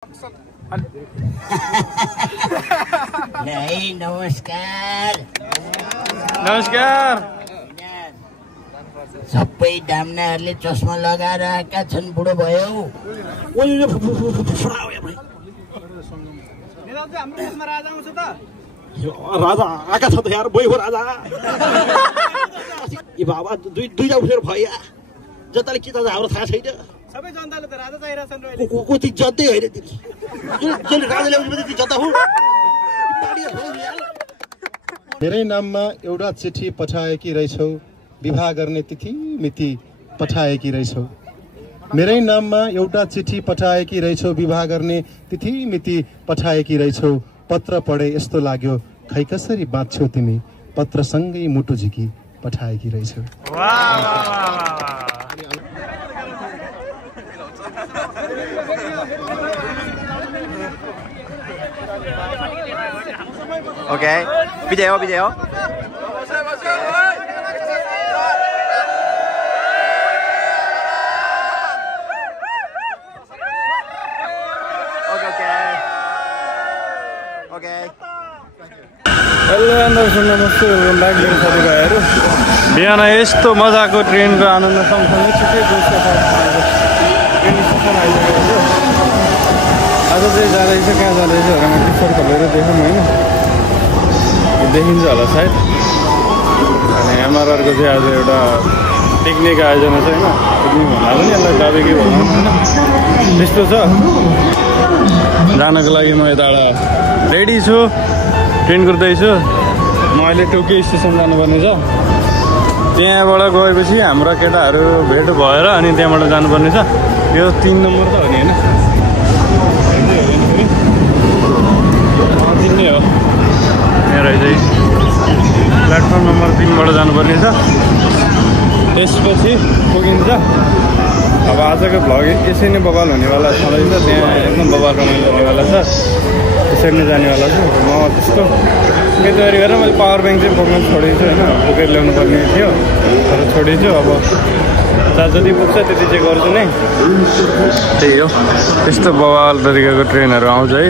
नमस्कार नमस्कार। सबै डाम्नाहरूले चस्मा लगाएर आएका छन्। बुढो भयो राजा आएका छ त यार। बोइ हो राजा। ए बाबा दुईटा उठेर भयो जनताले के चाहन्छ हाम्रो थाहा छैन। सबै जनताले त राजा चाहिरहेछन्। कति जनतै होइन जसले राजा ल्याउनु जनता हो। मेरै नाममा एउटा चिठी पठाएकी रहेछौ, विवाह गर्ने तिथि मिति पठाएकी रहेछौ। मेरै नाममा एउटा चिठी पठाएकी रहेछौ, विवाह गर्ने तिथि मिति पठाएकी रहेछौ। पत्र पढे यस्तो लाग्यो खै कसरी बाँच्छौ तिमी, पत्रसँगै मुटु झिकी पठाएकी रहेछौ। Okay, video. ओके। हेलो दर्शक नमस्ते, वेलकम ब्याक मेरो साथीभाइहरू। बिहान यस्तो मजाको ट्रेनको आनन्द सँगसँगै छिटै ट्रेन स्टेसन आइसकेको थियो। आज चाहिँ जाँदैछ, कहाँ जाँदैछ भनेर म टिकट खोलेर देखाउँ होइन, देखिन्छ होला सायद। अनि एमआरआरको चाहिँ आज एउटा पिकनिक आयोजना छ होइन, पिकनिक भन्दा पनि यसलाई बाबेक्यू भनौँ होइन, त्यस्तो छ। जानको लागि म यताबाट रेडी छु, ट्रेन कुर्दैछु। म अहिले टोकियो स्टेसन जानुपर्ने छ। त्यहाँबाट गएपछि हाम्रा केटाहरू भेट भएर अनि त्यहाँबाट जानुपर्ने छ। यो 3 नम्बर त हो नि होइन, 3 नै हो। यहाँ रहेछ प्लेटफर्म नम्बर 3बाट जानुपर्ने छ। त्यसपछि पुगिन्छ। अब आजको भ्लग यसै नै बवाल हुनेवाला छँदैछ। त्यहाँ एकदम बवाल रमाइलो हुनेवाला छ। त्यसरी नै जानेवाला छु म। त्यस्तो केही तयारी गरेर मैले पावर ब्याङ्क चाहिँ बोक्न छोडेको छु होइन, बोकेर ल्याउनु पर्ने थियो तर छोडेछु। अब जति पुग्छ त्यति चाहिँ गर्छु नै। त्यही हो, त्यस्तो बवाल तरिकाको ट्रेनहरू आउँछ है।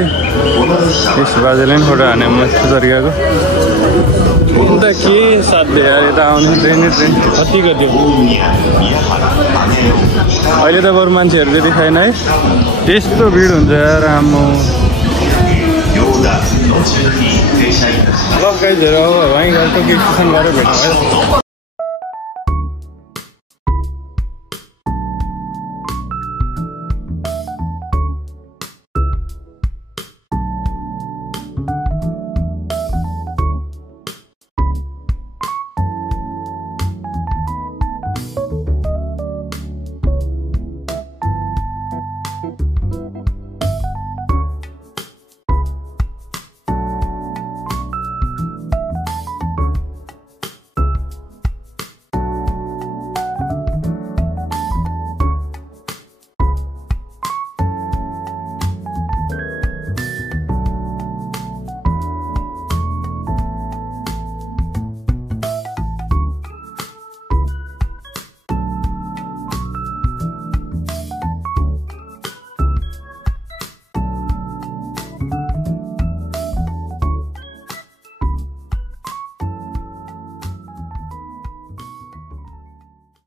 यस बाजेले पनि फोटो हाने यस्तो तरिकाको। अन्त के साध्य यता आउने ट्रेन कतिको त्यो। अहिले त बरु मान्छेहरू त्यति छैन है, त्यस्तो भिड हुन्छ यार आम्मो। ल गाइजहरू अब वहीँ गएर टोकियो स्टेसन गएर भेट्नु भयो।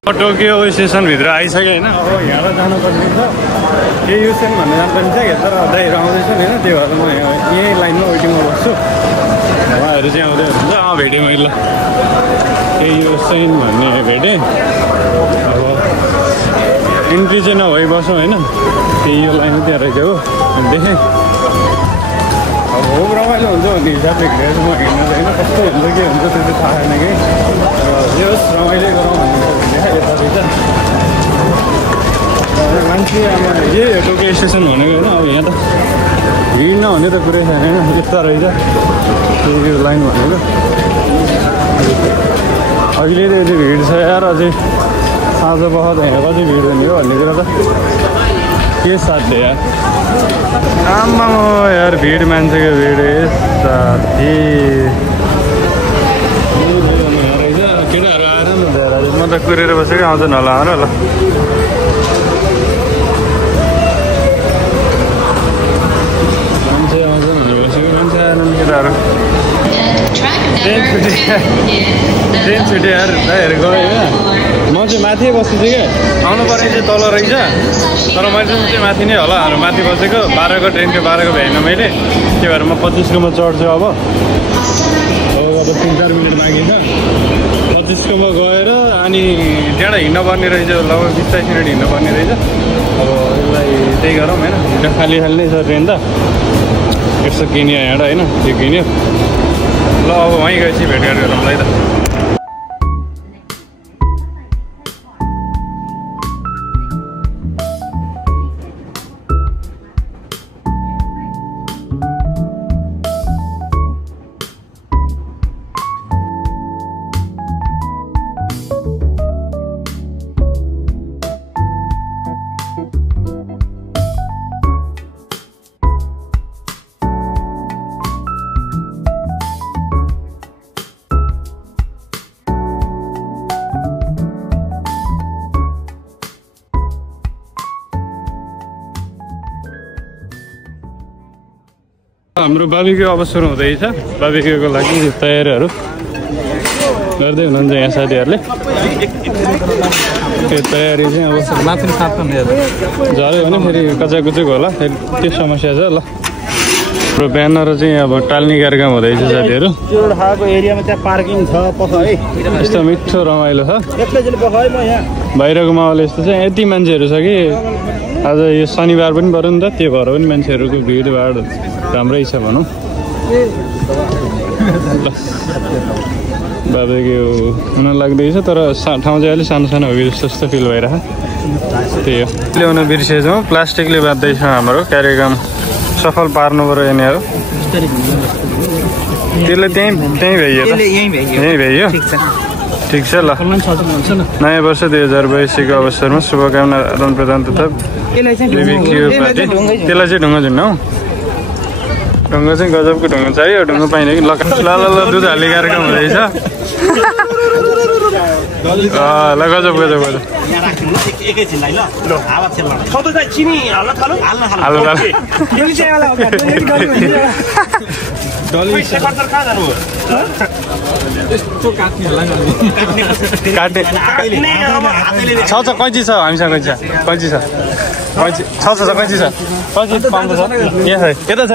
टोकियो स्टेसनभित्र आइसक्यो होइन। अब यहाँबाट जानुपर्ने छ, के युसेन भन्ने जानुपर्ने छ कि तर दाइहरू आउँदैछन् होइन, त्यही भएर म यहीँ लाइनमा वेटिङमा बस्छु। उहाँहरू चाहिँ आउँदै हुनुहुन्छ। भेटेँ मैले, के युसेन भन्ने भेटेँ। अब इन्ट्री चाहिँ नभई बसौँ होइन, त्यही यो लाइन त्यहाँ रहेको हो देखेँ। अब हो रमाइलो हुन्छ भन्ने हिसाबले हिँडेर म हिँड्नु होइन, कस्तो हुन्छ के हुन्छ त्यो चाहिँ थाहा छैन कि। यो रमाइलो गरौँ भन्ने यता रहेछ मान्छे। अब यही टोकियो स्टेसन भनेको होइन, अब यहाँ त हिँड नहुने त कुरै छैन होइन, यता रहेछ यो लाइन भनेको। अहिले त यति भिड छ यार, अझै साँझ बखत यहाँ कति भिड हुने हो भन्ने कुरा त के साध्य यार। आम्मा यार भिड मान्छेको भिड साथी। केटाहरू आएर म त कुरेर बसेको, आउँदैन होला ल। ट्रेन छुट्यो यार दाइहरू गयो होइन म चाहिँ माथि बस्छु थिएँ क्या आउनु पर्ने चाहिँ तल रहेछ तर मैले चाहिँ माथि नै होला माथि बसेको 12को ट्रेनको 12को भ्याइनँ मैले त्यही भएर म 25कोमा चढ्छु अब 3-4 मिनट बाँकी छ 25कोमा गएर अनि त्यहाँ हिँड्नुपर्ने रहेछ लगभग 20-22 मिनट हिँड्नुपर्ने रहेछ अब यसलाई त्यही गरौँ होइन हिँड्न खाली नै छ ट्रेन त यसो किन्यो यहाँ होइन त्यो किन्यो ल अब वहीँ गएपछि भेटघाट गरौँला है त हाम्रो बार्बिक्यू अब सुरु हुँदैछ बार्बिक्यूको लागि तयारीहरू गर्दै हुनुहुन्छ यहाँ साथीहरूले त्यो तयारी चाहिँ अब माथि झऱ्यो भने फेरि कचाकुचुक होला फेरि त्यो समस्या छ ल हाम्रो ब्यानर चाहिँ अब टाल्ने कार्यक्रम हुँदैछ साथीहरू एरियामा त्यहाँ पार्किङ छ पख है यस्तो मिठो रमाइलो छ एकैचोटि पख है म यहाँ बाहिरको माहौल यस्तो चाहिँ यति मान्छेहरू छ कि आज यो शनिबार पनि पऱ्यो नि त त्यो भएर पनि मान्छेहरूको भिडभाड राम्रै छ भनौँ बार्बिक्यू हुन लाग्दैछ तर ठाउँ चाहिँ अलिक सानो सानो हो कि जस्तो फिल भइरहेको त्यही हो ल्याउन बिर्सेछौँ प्लास्टिकले बाँध्दैछ हाम्रो कार्यक्रम सफल पार्नु पऱ्यो यिनीहरू त्यसले त्यहीँ भइयो यहीँ भइयो ठिक छ ल नयाँ वर्ष 2022को अवसरमा शुभकामना आदान प्रदान तथा त्यसलाई चाहिँ ढुङ्गा झुन्न हौ ढुङ्गा चाहिँ गजबको ढुङ्गा चाहियो ढुङ्गा पाइने कि ल दुध हाल्ने कार्यक्रम हुँदैछ ल गजब छ कैँची छ हामीसँग कैँची छ पाउँछ यहाँ छ यता छ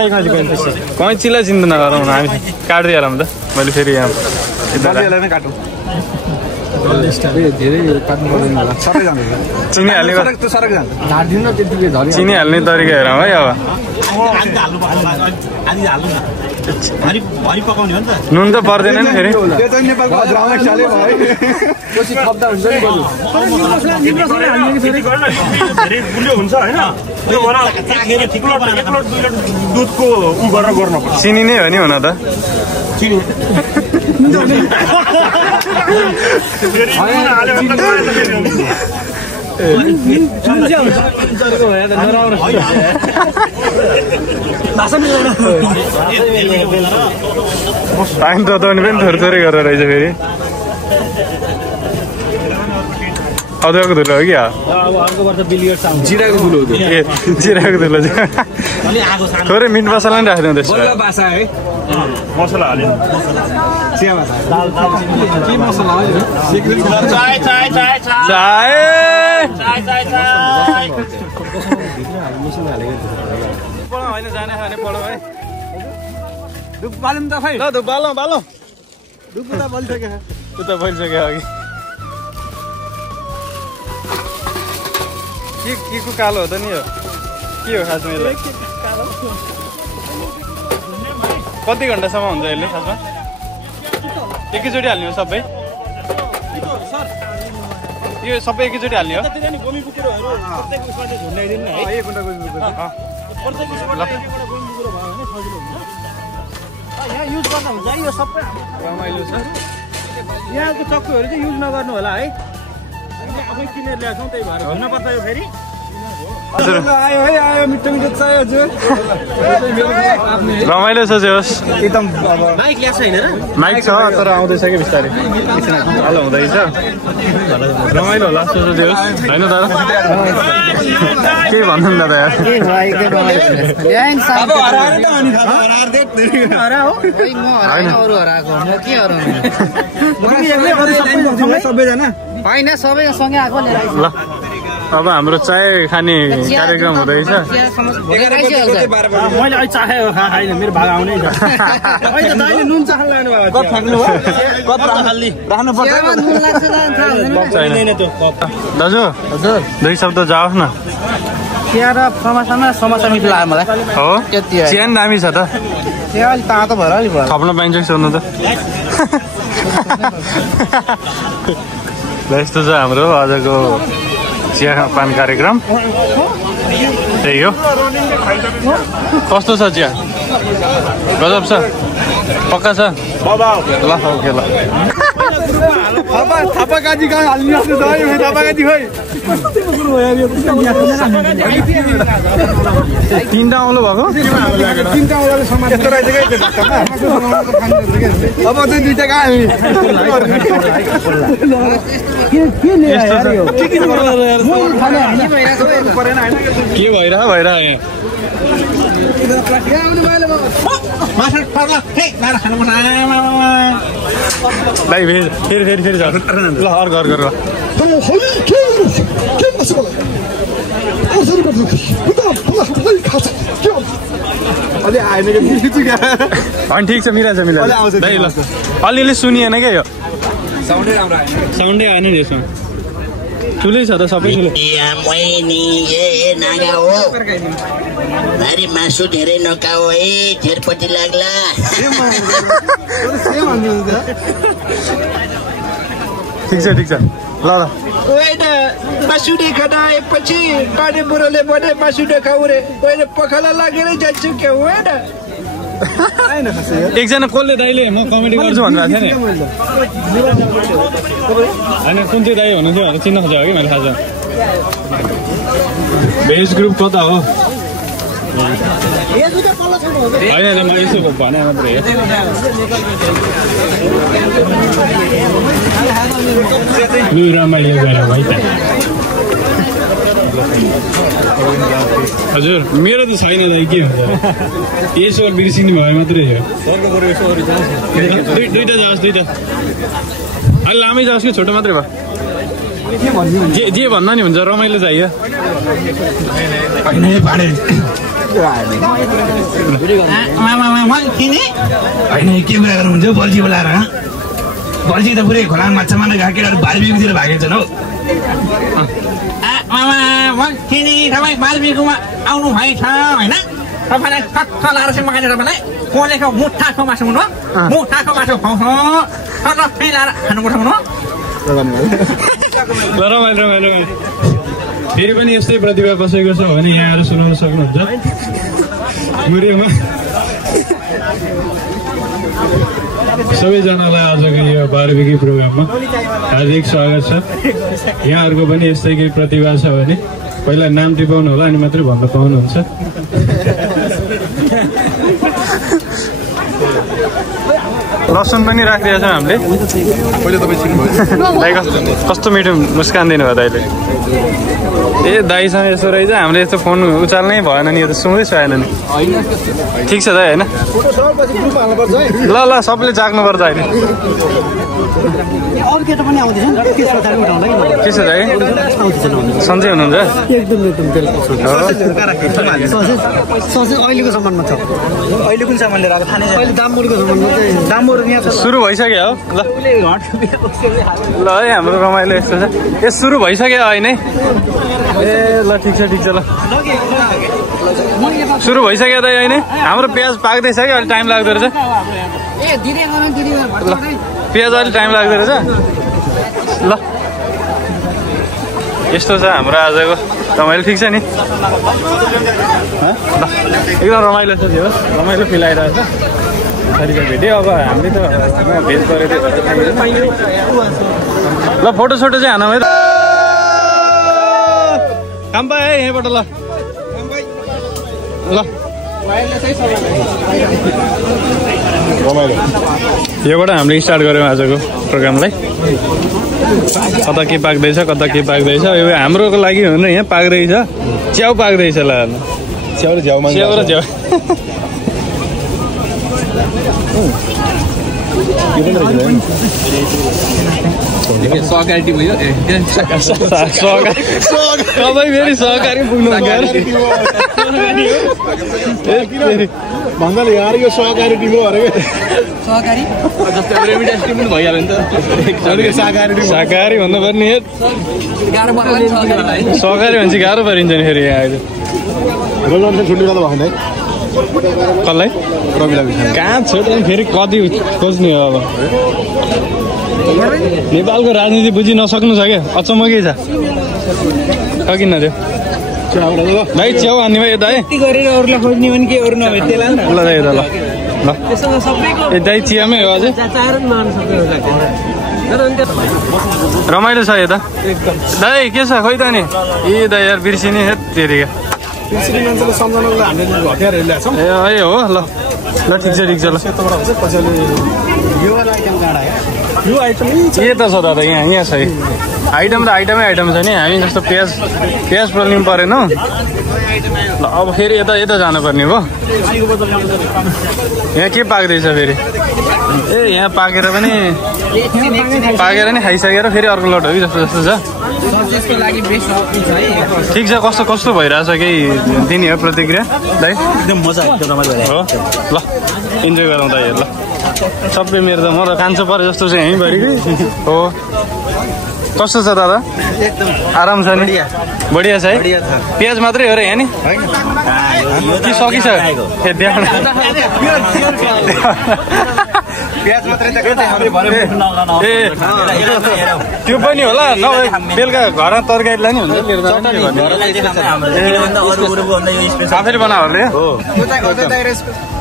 कैँचीलाई चिन्ता नगरौँ न हामी काटिदिइहालौँ त मैले फेरि यहाँ चिनी हाल्ने तरिका हेरौँ है अब नुन त पर्दैन नि फेरि चिनी नै हो नि हुन त पानी तताउने पनि थोरै थोरै गरेर रहेछ फेरि अदुवाको धुलो हो कि जिराको धुलो ए जिराको धुलो थोरै मिट मसला पनि राखिदिउँ त्यसमा मसला हाल्यो होइन जाने खाने पढौँ है धुप बालौँ त खै ल धुप बालौँ धुप त बलिसक्यो त्यो त बलिसक्यो अघि के को कालो हो त नि यो के हो खासमा यसलाई कति घन्टासम्म हुन्छ यसले खासमा एकैचोटि हाल्ने हो सबै यो सबै एकैचोटि हाल्ने हो युज गर्दा हुन्छ यो सबै रमाइलो छ यहाँको चक्कुहरू चाहिँ युज नगर्नु होला है आफै किनेर ल्याएको त्यही भएर हुनुपर्छ यो फेरि आयो है आयो मिठो मिठो चाय हजुर रमाइलो छ जे होस् एकदम माइक ल्याछ हैन र माइक छ तर आउँदैछ कि बिस्तारै हल्ला हुँदैछ रमाइलो होला जस्तो जे होस् हैन दादा के भन्नु दादा यार के भाइ के रमाइलो अब हराएर त अनि हराएर देख हरा हो खै म हराइन अरु हराएको म के हराउने सबैजना हैन सबै सँगै आएको लिएर आइछ ल अब हाम्रो चाय खाने कार्यक्रम हुँदैछ मैले अहिले चाहे खाइन मेरो भाग आउनै छ अहिले दाइले नुन चाखन लानु भएको कप फ्याक्नु हो कप राख्नु पर्छ नुन लाग्छ छैन दाजु हजुर दुई शब्द जाओस् न चिया र समोसा मिठो लाग्यो मलाई हो त्यति हो चिया नि दामी छ त चिया अलि तातो भएर अलि भयो थप्न पाइन्छ कि सोध्नु त ल यस्तो छ हाम्रो आजको चियापान कार्यक्रम त्यही हो कस्तो छ चिया गजब छ पक्का छ ल ओके ल थापा काजी कहाँ हाल्नु जस्तो छ है थापा काजी खोइ तीनटा आउनु भएको तीनटा आउँदा सामान यस्तो रहेछ क्या अब चाहिँ दुईटा कहाँ के भइरह भाइ फेरि ल अर्को होइन ठिक छ मिलाइछ दाइ ल अलिअलि सुनिएन क्या यो साउन्डै आएन नि यसमा ठुलै छ त सबै ठुलो नागा हो भारी मासु धेरै नखाऊ है धेरपट्टि लाग्ला ठिक छ ल होइन मासु खाएपछि पानी बुढोले भने मासु नखाऊ रे होइन पखाला लागेर जान्छु क्या होइन एकजना कसले दाइले म कमेडी गर्छु भन्नुभएको थियो नि होइन कुन चाहिँ दाइ हुनुहुन्थ्यो भनेर चिन्न खोजेको कि मैले थाहा छ भेज ग्रुप कता हो होइन म यसो भने मात्रै लु रमाइलो गएर भाइ त हजुर मेरो त छैन दाइ के हुन्छ यसो बिर्सिने भए मात्रै हो दुईटा जाओस् दुईटा अलि लामै जाओस् कि छोटो मात्रै भयो जे भन्दा नि हुन्छ रमाइलो चाहियो होइन के कुरा गर्नुहुन्छ बल्छी बोलाएर बल्छी त पुरै खोलामा माछा मार्न गएको केटाहरू बारबिकुतिर भागेको छन् हौ बारबिकुमा आउनु भएछ होइन तपाईँलाई कच्च लाएर चाहिँ मगाएर तपाईँलाई कोलेको मुठाको मासु हुनु मुठाको मासु लाएर खानुपर्छ हुनु ल रमाइलो फेरि पनि यस्तै प्रतिभा बसेको छ भने यहाँहरू सुनाउन सक्नुहुन्छ मुरेमा सबैजनालाई आजको यो बारबेकी प्रोग्राममा हार्दिक स्वागत छ यहाँहरूको पनि यस्तै केही प्रतिभा छ भने पहिला नाम टिपाउनु होला अनि मात्रै भन्न पाउनुहुन्छ लसुन पनि राखिदिएको छौँ हामीले दाइ कस्तो मिठो मुस्कान दिनुभयो दाइले ए दाइसँग यसो रहेछ हामीले यस्तो फोन उचाल्नै भएन नि यो त सुन्दैछु आएन नि ठिक छ दाइ होइन ल सबले जाग्नुपर्छ अहिले के छ दाइ सन्चै हुनुहुन्छ अहिलेको सामानमा छ अहिले कुन सामान लिएर आएको थाहा नै अहिले दामबुरको सामान दामबुर यहाँ सुरु भइसक्यो हो ल है हाम्रो रमाइलो यस्तो छ ए सुरु भइसक्यो होइन ए ल ठिक छ ल सुरु भइसक्यो दाइ होइन हाम्रो प्याज पाक्दैछ कि अलिक टाइम लाग्दो रहेछ प्याज अलिक टाइम लाग्दो रहेछ ल यस्तो छ हाम्रो आजको रमाइलो ठिक छ नि ल एकदम रमाइलो छ त्यो रमाइलो फिल आइरहेको छ भेट्यो अब हामीले त भेज गरेको ल फोटो सोटो चाहिँ हानौँ है काम पाए है यहीँबाट ल ल योबाट हामीले स्टार्ट गऱ्यौँ आजको प्रोग्रामलाई कता के पाक्दैछ कता के पाक्दैछ यो हाम्रोको लागि हो भने यहाँ पाक्दैछ च्याउ पाक्दैछ ल च्याउ र च्याउ सहकारी टिम हो तपाईँ फेरि सहकारी पुग्नु भन्दा यार यो सहकारी टिम हो अरे सहकारी जस्तै रेमिडेन्स टिम पनि भइहाल्यो नि त शाकाहारी भन्नुपर्ने गाह्रो पर्छ सहकारी भन्छ गाह्रो परिन्छ नि फेरि यहाँ अहिले रोलर छुट्टी गर्दा भएन है कसलाई कहाँ छोड्यो फेरि कति खोज्ने हो अब नेपालको राजनीति बुझि नसक्नु छ क्या अचम्म के छ किन त्यो भाइ च्याउ हान्ने भाइ यता है अरूलाई खोज्ने भने के अरू नभए त्यसलाई ल यता ल ल दाइ चियामै हो अझै रमाइलो छ यता दाइ के छ खोइ त नि ए दाइ यार बिर्सिने हेत तेरिका ए हो ल ल ठिक छ ल के त छ दादा यहाँ छ आइटम त आइटमै छ नि हामी जस्तो प्याज पोल्नु परेन ल अब फेरि यता जानुपर्ने भयो यहाँ के पाक्दैछ फेरि ए यहाँ पाकेर नि खाइसकेर फेरि अर्को लट हो कि जस्तो छ ठिक छ कस्तो भइरहेछ केही दिने हो प्रतिक्रिया दाइ एकदम मजा हो ल इन्जोय गरौँ दाइ ल सबै मेरो त म त कान्छो परे जस्तो चाहिँ यहीँभरि हो कस्तो छ दादा आराम छ नि बढिया छ है प्याज मात्रै हो र यहाँ नि कि सकिसक्यो ए देखाउन ए त्यो पनि होला नभए बेलुका घरमा तरकारी लाने हुन्छ आफैले बनाहरूले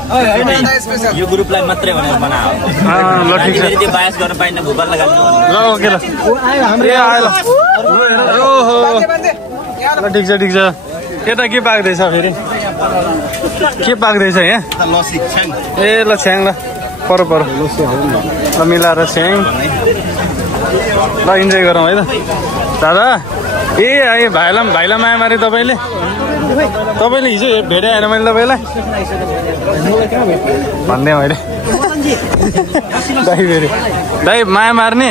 यो ग्रुपलाई मात्रै भनेर बनाओ ल ठिक छ त्यो बायस गर्न पाइन्न भुपाल लगाल्नु ल ओके ल ए आयो ल ओहो ल ठिक छ यता के पाक्दैछ फेरि के पाक्दैछ यहाँ ए ल छ्याङ ल पर ल मिलाएर छ्याङ ल इन्जोय गरौँ है त दादा ए आए भाइलाई माया मारे तपाईँले हिजो भेटे होइन मैले तपाईँलाई भन्दै मैले दाइ फेरि दाइ माया मार्ने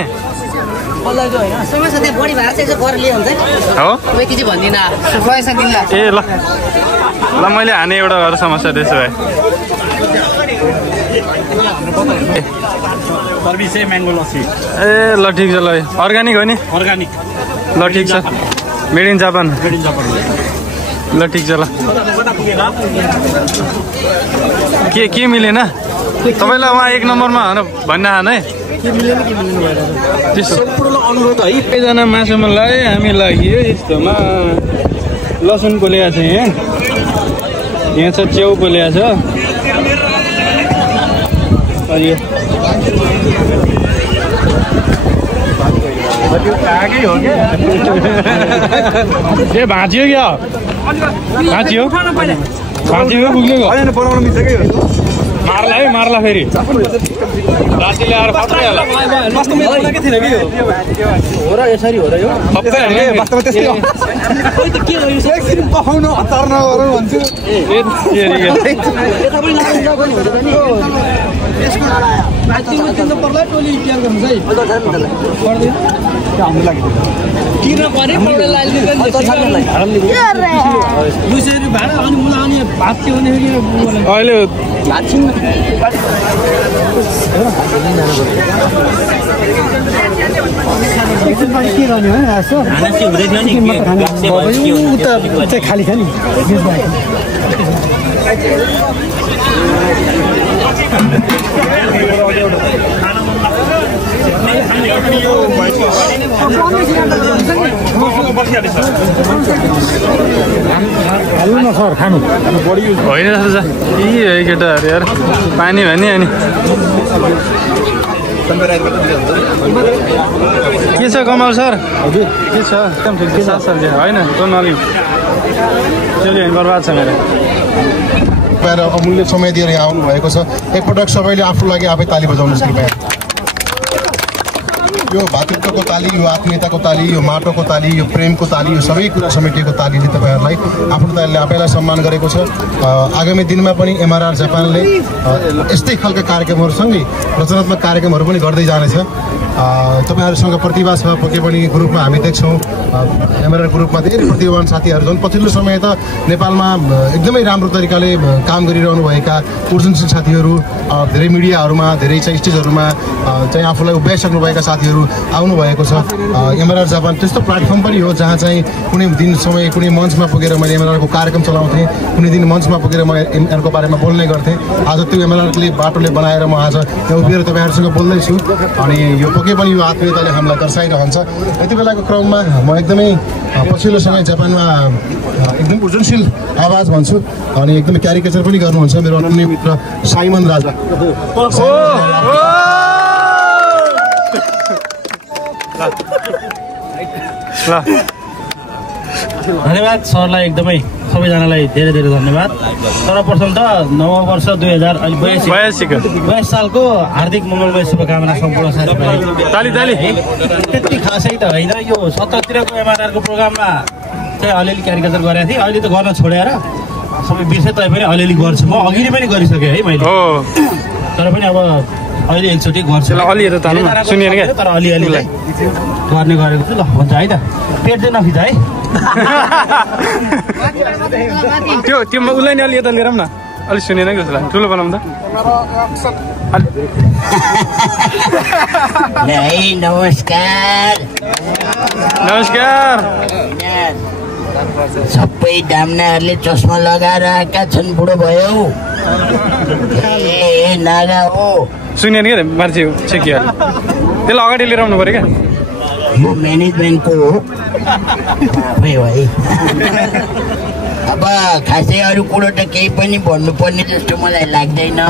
ए ल मैले हाने एउटा घर समस्या त्यसो भए ए ल ठिक छ ल अर्ग्यानिक हो नि अर्ग्यानिक ल ठिक छ मेड इन जापान ल ठिक छ ल के मिलेन तपाईँलाई उहाँ एक नम्बरमा भन्न हान है अनुरोध है एकजना मासु मन लाग्यो हामीलाई यस्तोमा लसुन पोलेको छ यहाँ छ च्याउ पोलेको छ ए भाँचियो क्या भाँचियो पुग्यो मार्ला फेरि राति ल्याएर खप्दै होला यसरी हो र यो अहिले खाली खाली हाल्नु न सर खानु होइन जस्तो छ केटाहरू यार पानी भने अनि के छ कमल सर हजुर के छ एकदम ठिक छ सर हैन त्यो नलि त्यसले बर्बाद छ मेरो कृपया अमूल्य समय दिएर यहाँ आउनु भएको छ एकपटक सबैले आफू लागि आफै ताली बजाउनुहोस् कृपया यो भातृत्वको ताली यो आत्मीयताको ताली यो माटोको ताली यो प्रेमको ताली यो सबै कुरा समेटिएको तालीले तपाईँहरूलाई आफ्नो तालीले आफैलाई सम्मान गरेको छ आगामी दिनमा पनि एमआरआर जापानले यस्तै खालका कार्यक्रमहरूसँगै रचनात्मक कार्यक्रमहरू पनि गर्दै जानेछ तपाईँहरूसँग प्रतिभा छ पक्कै पनि ग्रुपमा हामी देख्छौँ एमआरआर ग्रुपमा धेरै प्रतिभावान साथीहरू छन् पछिल्लो समय त नेपालमा एकदमै राम्रो तरिकाले काम गरिरहनु भएका ऊर्जनशील साथीहरू धेरै मिडियाहरूमा धेरै चाहिँ स्टेजहरूमा चाहिँ आफूलाई उभ्याइसक्नुभएका साथीहरू आउनुभएको छ एमआरआर जापान त्यस्तो प्लेटफर्म पनि हो जहाँ चाहिँ कुनै दिन समय कुनै मञ्चमा पुगेर मैले एमआरआरको कार्यक्रम चलाउँथेँ कुनै दिन मञ्चमा पुगेर म एमआरआरको बारेमा बोल्ने गर्थेँ आज त्यो एमआरआरले बाटोले बनाएर म आज यहाँ उभिएर तपाईँहरूसँग बोल्दैछु अनि यो पक्कै पनि यो आत्मीयताले हामीलाई दर्शाइरहन्छ यति बेलाको क्रममा म एकदमै पछिल्लो समय जापानमा एकदम ऊर्जनशील आवाज भन्छु अनि एकदमै क्यारिकेचर पनि गर्नुहुन्छ मेरो अनन्य मित्र साइमन राजा धन्यवाद सरलाई एकदमै सबैजनालाई धेरै धेरै धन्यवाद सर्वप्रथम त नव वर्ष 2082 सालको हार्दिक मङ्गलमय शुभकामना सम्पूर्ण साथीभाइ त्यति खासै त होइन यो 70तिरको एमआरआरको प्रोग्राममा चाहिँ अलिअलि क्यारिकेचर गरेको थिएँ अहिले त गर्न छोडेर सबै बिर्से तै पनि अलिअलि गर्छु म अघि नै पनि गरिसकेँ है मैले तर पनि अब अहिले एकचोटि गर्छु तर अलिअलि गर्ने गरेको छु ल हुन्छ है त पेट चाहिँ नखिच है त्यो उसलाई नि अलि यता लिएर न अलिक सुनेन कि जस्तो ठुलो बनाउँ त नमस्कार सबै डाम्नाहरूले चस्मा लगाएर आएका छन् बुढो भयो ए नागा हो सुनेन क्या मान्छे छेकिया त्यसलाई अगाडि लिएर आउनु पऱ्यो क्या यो म्यानेजमेन्टको हो है अब खासै अरू कुरो त केही पनि भन्नुपर्ने जस्तो मलाई लाग्दैन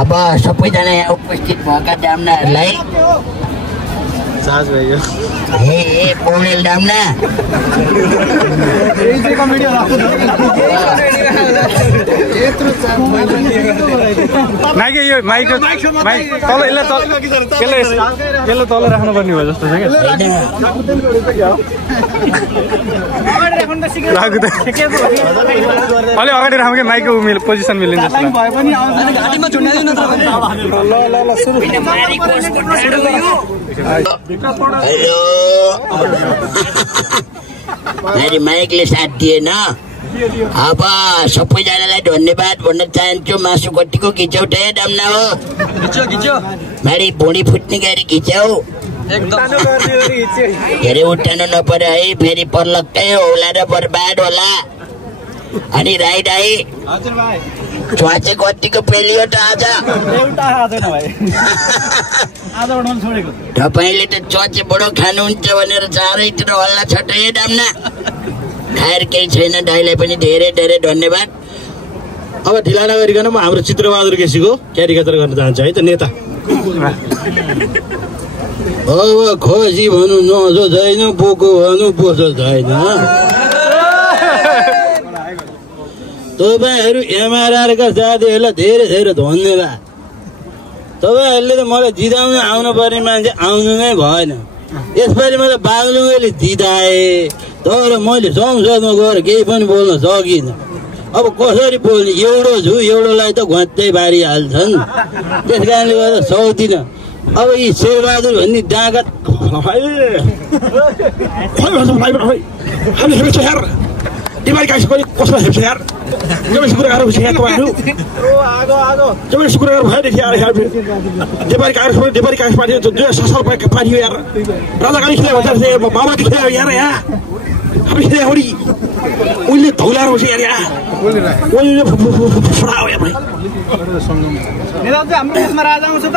अब सबैजना यहाँ उपस्थित भएका डाम्नाहरूलाई ए पौडेल डाम्ना यो माइक तल यसलाई तल राख्नुपर्ने भयो जस्तो छ क्या अलि अगाडि राख्नु क्या माइकको पोजिसन मिल्ने जस्तो हेलो मेरी माइकले साथ दिएन अब सबैजनालाई धन्यवाद भन्न चाहन्छु मासु कतिको खिचौटे डाम्ना हो मारी भुँडी फुट्ने गरी खिच्याउ धेरै उठाउनु नपर्यो है फेरि पर्लक्कै होला र बर्बाद होला अनि राई दाई च्वाचे कतिको पेलियो त आज तपाईँले त च्वाचे बडो खानुहुन्छ भनेर चारैतिर हल्ला छ है डाम्ना खाएर केही छैन दाइलाई पनि धेरै धेरै धन्यवाद अब ढिला नगरिकन म हाम्रो चित्रबहादुर केसीको क्यारिकेचर गर्न चाहन्छु है त नेता अब खोजी भनु नजो छैन बोको भनु बोसो छैन तपाईँहरू एमआरआरका साथीहरूलाई धेरै धेरै धन्यवाद तपाईँहरूले त मलाई जिताउन आउनु पर्ने मान्छे आउनु नै भएन यसपालि मलाई बागलुङले जिताए तर मैले संसदमा गएर केही पनि बोल्न सकिनँ अब कसरी बोल्ने एउटो छु एउटोलाई त घ्वाच्चै बारिहाल्छन् त्यस कारणले गर्दा सक्दिनँ अब यी शेरबहादुर भन्ने डाँगा तिमीहरू गाइस पनि कसलाई हेप्छ यार जबरजस्ती कुरा गरेर यार तपाईँहरू जबरजस्ती कुरा गरेर भयो यार यार देवारी कागज पनि देवारी कागज पार्टी 2007 साल पार्टी यार राजा गाडी खेले भन्छ बाबा खेले यार यहाँ हामी खेले होडी उनले धौलाएर हुन्छ यार यहाँ उनले फुडायो यार नेता चाहिँ हाम्रो देशमा राजा आउँछ त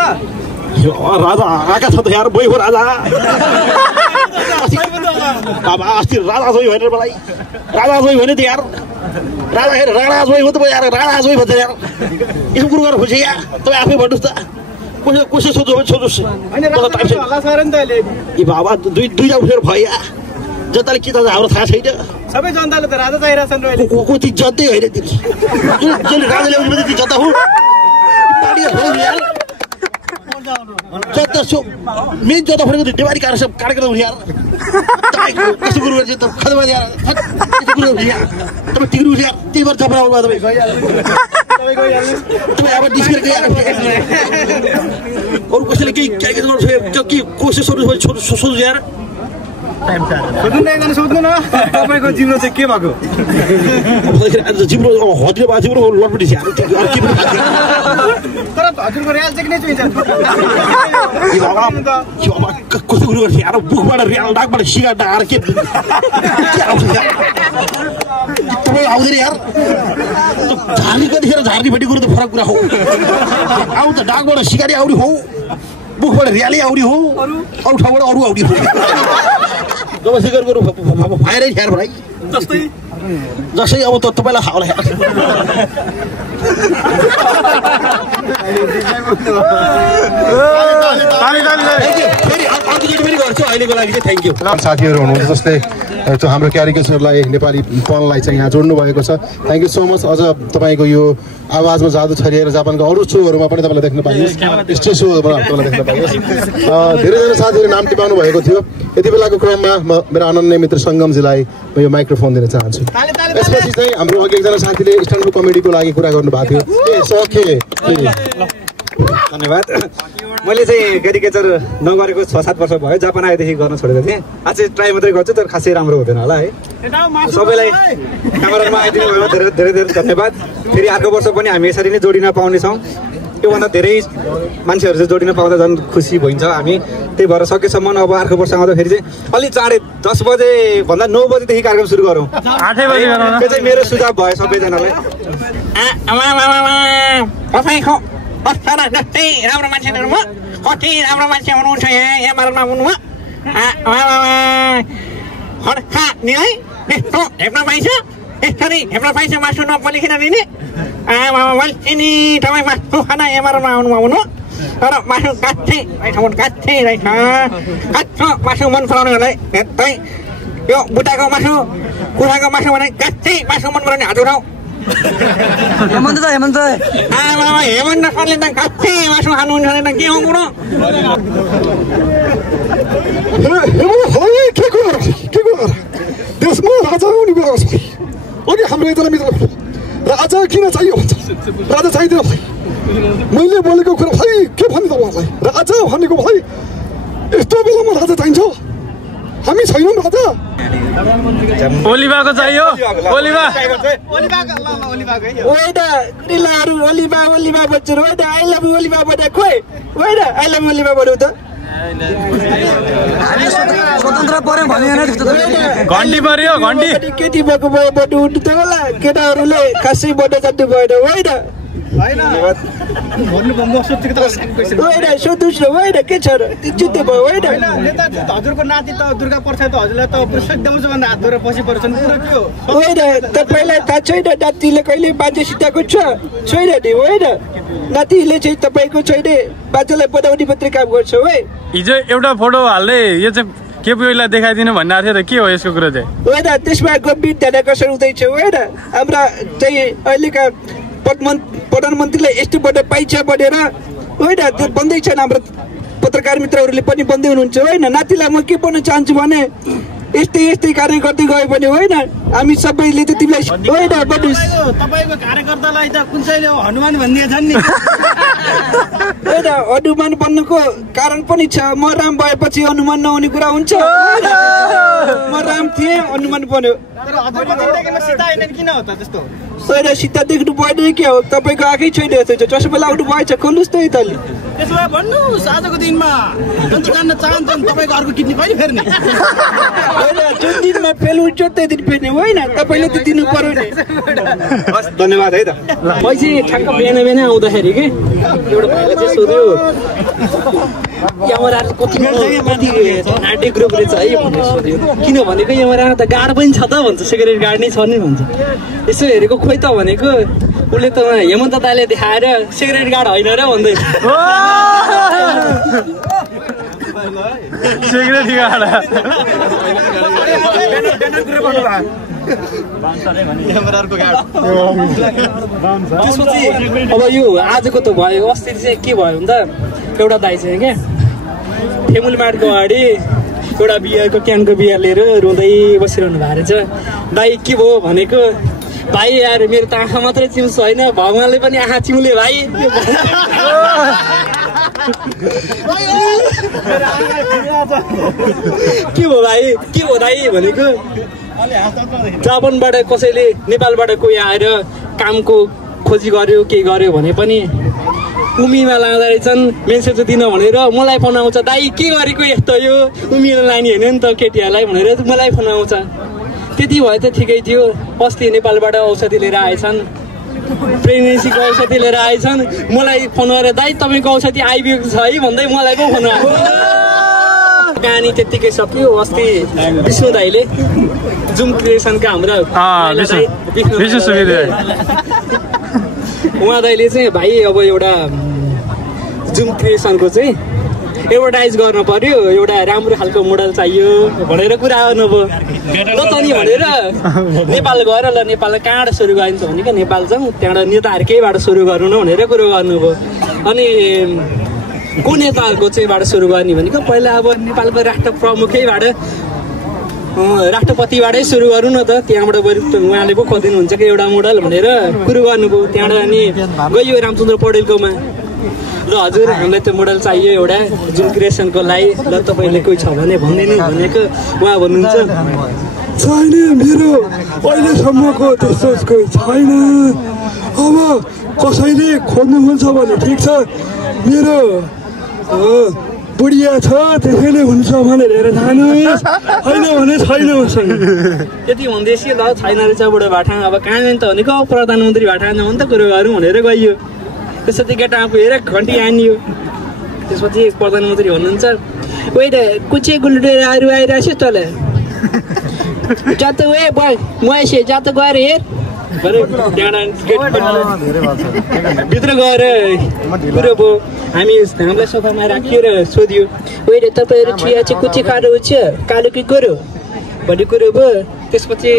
राजा आएका छ त यार बोइ हो राजा अब अस्ति राजा जोइ भनेर मलाई राजा जोइ भने त यार राजा राणा जोइ हो त यार राणा जोइ भन्छ यार यसो कुरो गरेर खुसी यार तपाईँ आफै भन्नुहोस् त कसै सोध्नु सोध्नुहोस् ए बाबा दुईटा उठेर भयो जनताले के चाहन्छ हाम्रो थाहा छैन सबै जनताले त राजा चाहिरहेछन् र अहिले ती जनतै होइन जसले राजा ल्याउने ती जनता हो जनता मेन जनता फरेको डेबारी कार्यक्रम यार कस्तो कुरो गर्छ त खदमा यार कस्तो कुरो गर्छ यार तपाईँ तिग्नु यार त्यही भएर चपराउनु भयो तपाईँ अब डिस्प्ले यार अरू कसैले केही क्यालकुलेट गर्नु के कसै सोध्नु यार सोध्नु न एकजना सोध्नु न तपाईँको जिब्रो चाहिँ के भएको जिब्रो हजिरो भएको जिब्रो लटपटी छ तर हजुरको रियाल चाहिँ किन चुइन्छ कस्तो कुरो गर्छ यार बुकबाट रियाल डाकबाट सिगारेट आएर के आउँछ तपाईँ आउँदैन यार झार्ने कतिखेर झार्ने भेटी कुरो त फरक कुरा हो आउँछ डाकबाट सिगारेट आउने हो बुकबाट रियालै आउने हो अरू ठाउँबाट अरू आउने हो जब सिकार गरौँ फायरै ख्यार भाइ जस्तै अब त तपाईँलाई खाओला अहिलेको लागि चाहिँ थ्याङ्क यू साथीहरू हुनुहुन्छ जसले हाम्रो क्यारिकेचरलाई नेपालीपनलाई चाहिँ यहाँ जोड्नु भएको छ थ्याङ्क यू सो मच अझ तपाईँको यो आवाजमा जादु छरिएर जापानको अरू सोहरूमा पनि तपाईँलाई देख्न पाइयोस् स्टेज सोहरूमा तपाईँलाई देख्न पाइयोस् धेरैजना साथीहरू नाम टिपाउनु भएको थियो यति बेलाको क्रममा म मेरो अनन्य मित्र सङ्गमजीलाई म यो माइक्रोफोन दिन चाहन्छु यसपछि चाहिँ हाम्रो अघि एकजना साथीले स्ट्यान्डअप कमेडीको लागि कुरा गर्नुभएको थियो सके धन्यवाद मैले चाहिँ क्यारिकेचर नगरेको 6-7 वर्ष भयो जापान आएदेखि गर्न छोडेको थिएँ आज चाहिँ ट्राई मात्रै गर्छु तर खासै राम्रो हुँदैन होला है सबैलाई क्यामेरामा आइदिनु भयो धेरै धेरै धेरै धन्यवाद फेरि अर्को वर्ष पनि हामी यसरी नै जोडिन पाउनेछौँ योभन्दा धेरै मान्छेहरू चाहिँ जोडिन पाउँदा झन् खुसी भइन्छ हामी त्यही भएर सकेसम्म अब अर्को वर्ष आउँदाखेरि चाहिँ अलिक चाँडै 10 बजे भन्दा 9 बजेदेखि कार्यक्रम सुरु गरौँ 8 बजे गरौँ त्यो चाहिँ मेरो सुझाव भयो सबैजनालाई जस्तै राम्रो मान्छेहरूमा कति राम्रो मान्छे हुनुहुन्छ यहाँ एमआरमा हुनुभयो है यस्तो हेप्न पाइन्छ यसरी हेप्न पाइन्छ मासु नपलिकन दिने चिनी तपाईँ मासु खाना एमआरमा आउनुभयो हुनु तर मासु काच्छै काच्छै रहेछ काच्छो मासु मन पराउनेहरूलाई त्यही यो बुट्टाको मासु कुखुराको मासु भने काच्छै मासु मन पराउने हात उठाउ हेमन्त सरले त काच्छै मासु खानुहुन्छ भने त के हो कुरो देशमा राजा आउने बेला अघि हाम्रो एकजना मित्र राजा किन चाहियो भन्छ राजा चाहिँदैन भाइ मैले बोलेको कुरा भाइ के भन्नु त उहाँलाई राजा भनेको भाइ यस्तो बेलामा राजा चाहिन्छ हामी छैनौँ राजा ओलिभाको चाहियो ओलिभा ओइदा रिलाहरु ओलिभा बच्चर ओइदा आई लभ ओलिभा बडा खोइ ओइदा आई लभ ओलिभा बडा त स्वतन्त्र पर्यो भन्यो हैन त्यस्तो त घण्टी पर्यो घण्टी केटी भएको भए बडु उठ्थ्यो होला केटाहरुले खासै बडा जान्नु भएन ओइदा हैन भन्नु म सोच्छु कि त ओइदा सोध्नुस् न ओइदा के छ र जित्ते भयो ओइदा नेता हजुरको नाति त दुर्गा प्रसाद त हजुरलाई त पुरस्कार देउँछ भन्दा हात धरेर पछि पर्छन् पुरो के हो ओइदा तपाईलाई थाहा छैन नातिले कहिले बाजे सिताको छैन नि ओइदा नातिले चाहिँ तपाईको छैन बाजेलाई बनाउने मात्रै काम गर्छ ओइ हिजो एउटा फोटो हाल्दै यो चाहिँ के पहिला देखाइदिनु भन्नु थियो त के हो यसको कुरा चाहिँ ओइदा त्यसमा गम्भीर ध्यानाकर्षण हुँदैछ ओइदा हाम्रा चाहिँ अहिलेका प्रधानमन्त्रीलाई यस्तोबाट पाइन्छ भनेर होइन त्यो बन्दैछन् हाम्रो पत्रकार मित्रहरूले पनि बन्दै हुनुहुन्छ होइन नातिलाई म के भन्न चाहन्छु भने यस्तै कार्य गर्दै गयो भने होइन हामी सबैले त तिमीलाई होइन तपाईँको कार्यकर्तालाई त कुन चाहिँ हनुमान भनिदिए छन् नि होइन हनुमान बन्नुको कारण पनि छ म राम भएपछि हनुमान नहुने कुरा हुन्छ म राम थिएँ हनुमान बन्यो किन हो त त्यस्तो होइन सीता देख्नु भएन के हो तपाईँको आँखै छैन चस्मा लाउनु भएछ खोल्नुहोस् त यताले त्यसो भए भन्नुहोस् आजको दिनमा जान्न चाहन्छन् तपाईँको अर्को किडनी पनि फेर्ने होइन जुन दिनमा फेल हुन्छ त्यही दिन फेर्ने होइन तपाईँले त दिनु पर्यो नि धन्यवाद है त मै चाहिँ ठ्याक्क बिहान आउँदाखेरि कि एउटा भाइलाई चाहिँ सोध्यो यमरा कति नाट्य ग्रुप रहेछ है भनेर सोध्यो किनभनेको यमरा त गाड पनि छ त भन्छ सिगरेट गाड नै छ नि भन्छ यसो हेरेको खोइ त भनेको उसले त हेमन्त दाइले देखाएर सिगरेट गार्ड होइन र भन्दै सिगरेट गार्ड त्यसपछि अब यो आजको त भयो अस्ति चाहिँ के भयो भन्दा एउटा दाइ चाहिँ क्या फेमुल माटको अगाडि एउटा बियरको क्यानको बियर लिएर रुँदै बसिरहनु भएको रहेछ दाइ के भयो भनेको भाइ यार मेरो त आँखा मात्रै चिम्स होइन भगवान्ले पनि आँखा चिम्ले भाइ के भयो भाइ के हो दाइ भनेको जापानबाट कसैले नेपालबाट कोही आएर कामको खोजी गर्यो के गर्यो भने पनि उमीमा लाँदा रहेछन् मेसेज दिन भनेर मलाई फोन आउँछ दाइ के गरेको यस्तो यो उमीमा लाने होइन नि त केटीहरूलाई भनेर मलाई फोन आउँछ त्यति भए त ठिकै थियो अस्ति नेपालबाट औषधि लिएर आएछन् प्रेग्नेन्सीको औषधि लिएर आएछन् मलाई फोन गरेर दाइ तपाईँको औषधि आइपुगेको छ है भन्दै मलाई पो फोन आएको कहानी त्यत्तिकै सक्यो अस्ति विष्णु दाइले जुम क्रिएसनका हाम्रा उहाँ दाइले चाहिँ भाइ अब एउटा जुम क्रिएसनको चाहिँ एडभर्टाइज गर्नु पर्यो एउटा राम्रो खालको मोडल चाहियो भनेर कुरा गर्नुभयो ल त नि भनेर नेपाल गएर ल नेपाल कहाँबाट सुरु गरिन्छ भने क्या नेपाल जाउँ त्यहाँबाट नेताहरूकैबाट सुरु गरौँ न भनेर कुरो गर्नुभयो अनि को नेताहरूको चाहिँबाट सुरु गर्ने भनेको पहिला अब नेपालको राष्ट्र प्रमुखैबाट राष्ट्रपतिबाटै सुरु गरौँ न त त्यहाँबाट उहाँले पो खोजिदिनुहुन्छ कि एउटा मोडल भनेर कुरो गर्नुभयो त्यहाँबाट अनि गयो रामचन्द्र पौडेलकोमा ल हजुर हामीलाई त्यो मोडल चाहियो एउटा जुन क्रिएसनको लागि ल तपाईँले कोही छ भने भनिदिनु भनेको उहाँ भन्नुहुन्छ छैन मेरो अहिलेसम्मको त्यस्तो कोही छैन अब कसैले खोज्नुहुन्छ भने ठिक छ मेरो बुढिया छ त्यसैले हुन्छ भनेर हेरेर जानुहोस् होइन भने छैन मसँग यति भन्दैछु ल छैन रहेछ बुढो भाटा अब कहाँ जाने त भनेको प्रधानमन्त्री भाटा जाउँ नि त कुरो गरौँ भनेर गइयो त्यसपछि केटा आफू हेर घन्टी हानियो त्यसपछि प्रधानमन्त्री भन्नुहुन्छ ओइ त कुचे गुल्डेरहरू आइरहेछ तल जात ए बय महेश जात गएर हेर भित्र गएर कुरो भयो हामीलाई सोफामा राखियो र सोध्यो ओइ तपाईँहरू चिया चाहिँ कुचे कालो छ कालो कि गोरो भन्ने कुरो भयो त्यसपछि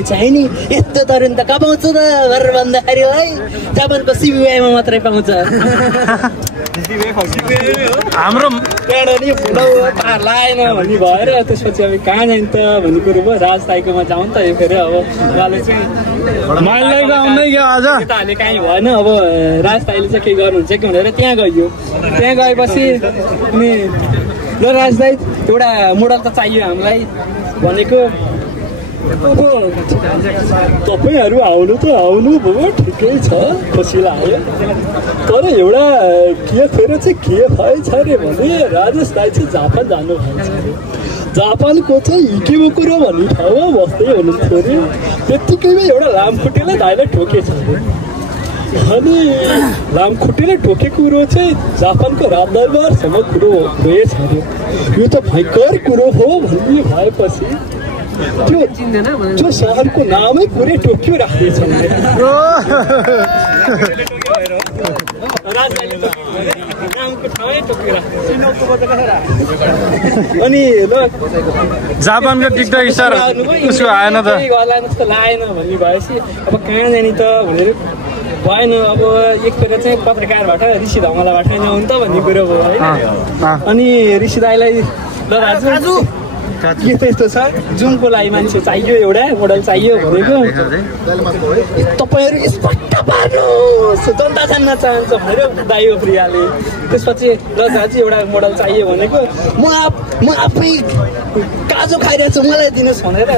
चाहिँ नि यस्तो तरुण त कहाँ पाउँछ त भनेर भन्दाखेरि है जापानको सिबिआईमा मात्रै पाउँछ हाम्रो लाएन भन्ने भएर त्यसपछि अब कहाँ जाने त भन्ने कुरो भयो राजताईकोमा जाउँ नि त यो फेरि अब उहाँले चाहिँ नेताहरूले कहीँ भएन अब राजताईले चाहिँ के गर्नुहुन्छ कि भनेर त्यहाँ गइयो त्यहाँ गएपछि अनि ल राजदाई एउटा मोडल त चाहियो हामीलाई भनेको तपाईँहरू आउनु त आउनु भयो ठिकै छ खुसी लाग्यो तर एउटा के फेरि चाहिँ के भएछ अरे भने राजेश दाइ चाहिँ जापान जानु भएछ अरे जापानको चाहिँ इकेबुकुरो भन्ने ठाउँमा बस्दै हुनुहुन्थ्यो अरे त्यत्तिकैमा एउटा लामखुट्टेले दाइलाई ठोकेछ अरे अनि लामखुट्टेले ठोकेको कुरो चाहिँ जापानको राजदरबारसम्म कुरो गएछ अरे यो त भयङ्कर कुरो हो भन्ने भएपछि त्यो सहरको नामै पुरै टोकियो राखेछ अनि ल जापानको टिकटक स्टार उसको आएन त लाएन भन्ने भएपछि अब कहाँ जाने त भनेर भएन अब एकपल्ट चाहिँ पत्रकारबाट ऋषि धमलाबाट जाउँ त भन्ने कुरो भयो होइन अनि ऋषि दाइलाई ल राजु के त यस्तो छ जुमको लागि मान्छे चाहियो एउटा मोडल चाहियो भनेको तपाईँहरू स्पष्ट पार्नुहोस् जनता जान्न चाहन्छ भनेर दाइयो प्रियाले त्यसपछि ल दाजु एउटा मोडल चाहियो भनेको म आफै काजु खाइरहेको छु मलाई दिनुहोस् भनेर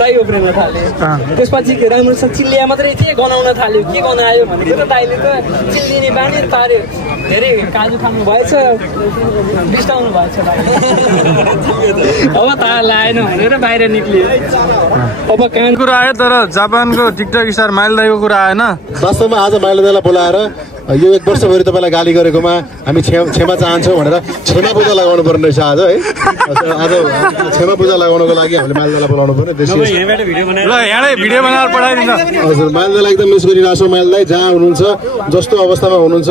दाइयो उफ्रिन थाल्यो त्यसपछि राम्रोसँग चिल्लिया मात्रै थिए गनाउन थाल्यो के गनायो भनेको त दाइले त चिल्लिने बानी पार्यो धेरै काजु खानु भएछ बिस्ताउनु भएछ अब तार लाएन भनेर बाहिर निक्लियो अब कहाँ कुरा आयो तर जापानको टिकटक स्टार माइल दाइको कुरा आएन वास्तवमा आज माइल दाइलाई बोलाएर यो 1 वर्षभरि तपाईँलाई गाली गरेकोमा हामी क्षमा चाहन्छौँ भनेर क्षमा पूजा लगाउनु पर्ने रहेछ आज है। आज क्षमा पूजा लगाउनको लागि हामीले माइलदालाई बोलाउनु पर्ने। हजुर माइलदालाई एकदम मिस गरिरहेको छौँ। माइलदाई जहाँ हुनुहुन्छ जस्तो अवस्थामा हुनुहुन्छ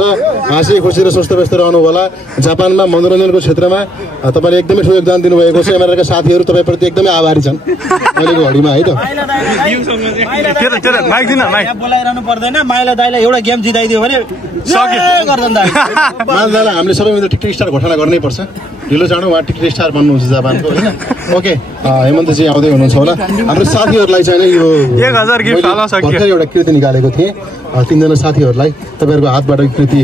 हाँसी खुसी र स्वस्थ व्यस्त रहनु होला। जापानमा मनोरञ्जनको क्षेत्रमा तपाईँले एकदमै ठुलो योगदान दिनुभएको छ। एमआरआरका साथीहरू तपाईँप्रति एकदमै आभारी छन् अहिलेको घडीमा है त। बोलाइरहनु पर्दैन। माइला दाइलाई एउटा गेम जिताइदियो भने माइला दाइलाई हामीले सबैभन्दा टिकटक स्टार घोषणा गर्नै पर्छ। ढिलो चाँडो उहाँ टिकटक स्टार बन्नुहुन्छ जापानको होइन। ओके हेमन्तजी आउँदै हुनुहुन्छ होला। हाम्रो साथीहरूलाई चाहिँ यो 1000 गिफ्ट भर्खर एउटा कृति निकालेको थिएँ। 3 जना साथीहरूलाई तपाईँहरूको हातबाट कृति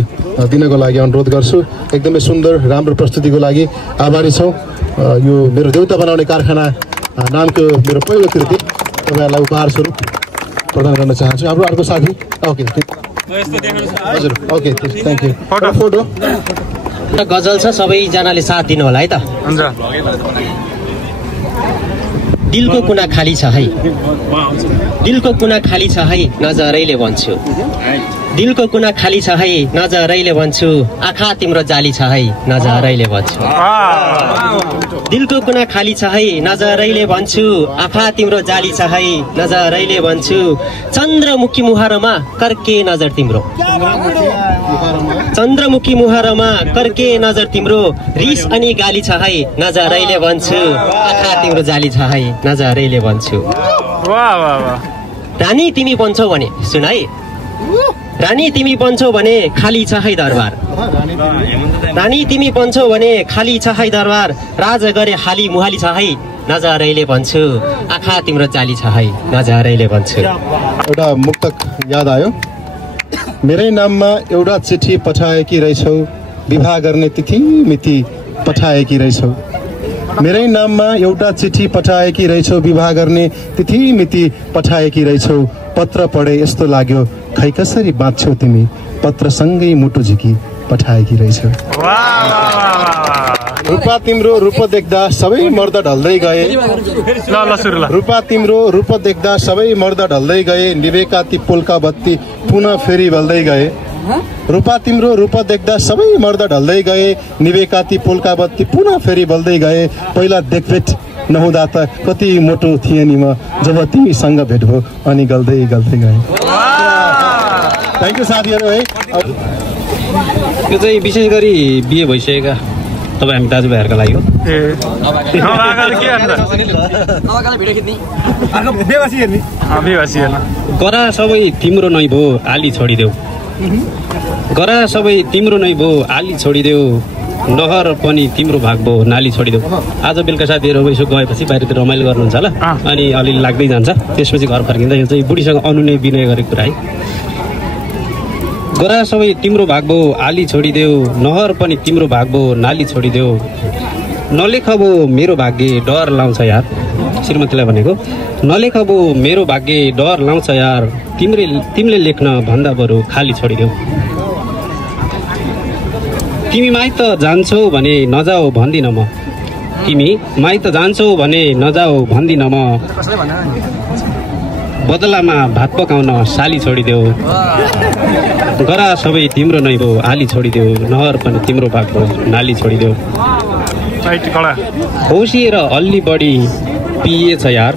दिनको लागि अनुरोध गर्छु। एकदमै सुन्दर राम्रो प्रस्तुतिको लागि आभारी छौँ। यो मेरो देउता बनाउने कारखाना नामको मेरो पहिलो कृति तपाईँहरूलाई उपहार स्वरूप प्रदान गर्न चाहन्छु। हाम्रो अर्को साथी ओके हजुर ओके थ्याङ्क यू। फोटो गजल छ सबैजनाले साथ दिनु होला है त। दिलको कुना खाली छ है, दिलको कुना खाली छ है नजरैले भन्छु, दिलको कुना खाली छ है नजरैले भन्छु, आँखा तिम्रो जाली छ है नजरैले भन्छु, दिलको कुना खाली छ है नजरैले भन्छु, आँखा तिम्रो जाली छ है नजरैले भन्छु, चन्द्रमुखी मुहारमा कर्के नजर तिम्रो, चन्द्रमुखी मुहारमा कर्के नजर तिम्रो, रिस अनि गाली छ है नजरैले भन्छु, आँखा तिम्रो जाली छ है नजरैले भन्छु। रानी तिमी बन्छौ भने सुन है, रानी तिमी बन्छौ भने खाली छ है दरबार, रानी तिमी बन्छौ भने खाली छ है दरबार, राज गरे हाली मुहाली छ है नजरैले भन्छु, आँखा तिम्रो जाली छ है नजरैले भन्छु। एउटा मुक्तक याद आयो। मेरै नाममा एउटा चिठी पठाएकी रहेछौ, विवाह गर्ने तिथि मिति पठाएकी रहेछौ, मेरै नाममा एउटा चिठी पठाएकी रहेछौ, विवाह गर्ने तिथि मिति पठाएकी रहेछौ, पत्र पढे यस्तो लाग्यो खै कसरी बाँच्छौ तिमी, पत्रसँगै मुटु झिकी पठाएकी रहेछौ। रूपा तिम्रो रूप देख्दा सबै मर्द ढल्दै गए, रूपा तिम्रो रूप देख्दा सबै मर्द ढल्दै गए, निभेका ती पोलका बत्ती पुनः फेरि बल्दै गए, रूपा तिम्रो रूप देख्दा सबै मर्द ढल्दै गए, निभेका ती पोलका बत्ती पुनः फेरि बल्दै गए, पहिला देखभेट नहुँदा त कति मोटो थिएँ नि म, जब तिमीसँग भेट भयो अनि गल्दै गल्दै गए। थ्याङ्क यू साथीहरू है। यो चाहिँ विशेष गरी बिहे भइसकेका तपाईँ हामी दाजुभाइहरूको लागि हो। गरा सबै तिम्रो नै भो आली छोडिदेऊ, गरा सबै तिम्रो नै भो आली छोडिदेऊ, नहर पनि तिम्रो भाग भो नाली छोडिदेऊ। आज बेलुका साथीहरू यसो गएपछि बाहिरतिर रमाइलो गर्नुहुन्छ होला, अनि अलिअलि लाग्दै जान्छ, त्यसपछि घर फर्किँदा यो चाहिँ बुढीसँग अनुनय विनय गरेको कुरा है। गरा सबै तिम्रो भाग भो आली छोडिदेऊ, नहर पनि तिम्रो भाग भो नाली छोडिदेऊ, नलेख भो मेरो भाग्य डर लाउँछ यार, श्रीमतीलाई भनेको नलेख भो मेरो भाग्य डर लाउँछ यार, तिमीले लेख्न भन्दा बरु खाली छोडिदेऊ, तिमी माइत जान्छौ भने नजाऊ भन्दिन म, तिमी माइत जान्छौ भने नजाऊ भन्दिन म, बदलामा भात पकाउन साली छोडिदेऊ, गरा सबै तिम्रो नै भो आली छोडिदेऊ, नहर पनि तिम्रो भाग भो नाली छोडिदेऊ, हौसिएर अल्ली बढी पिएछ यार,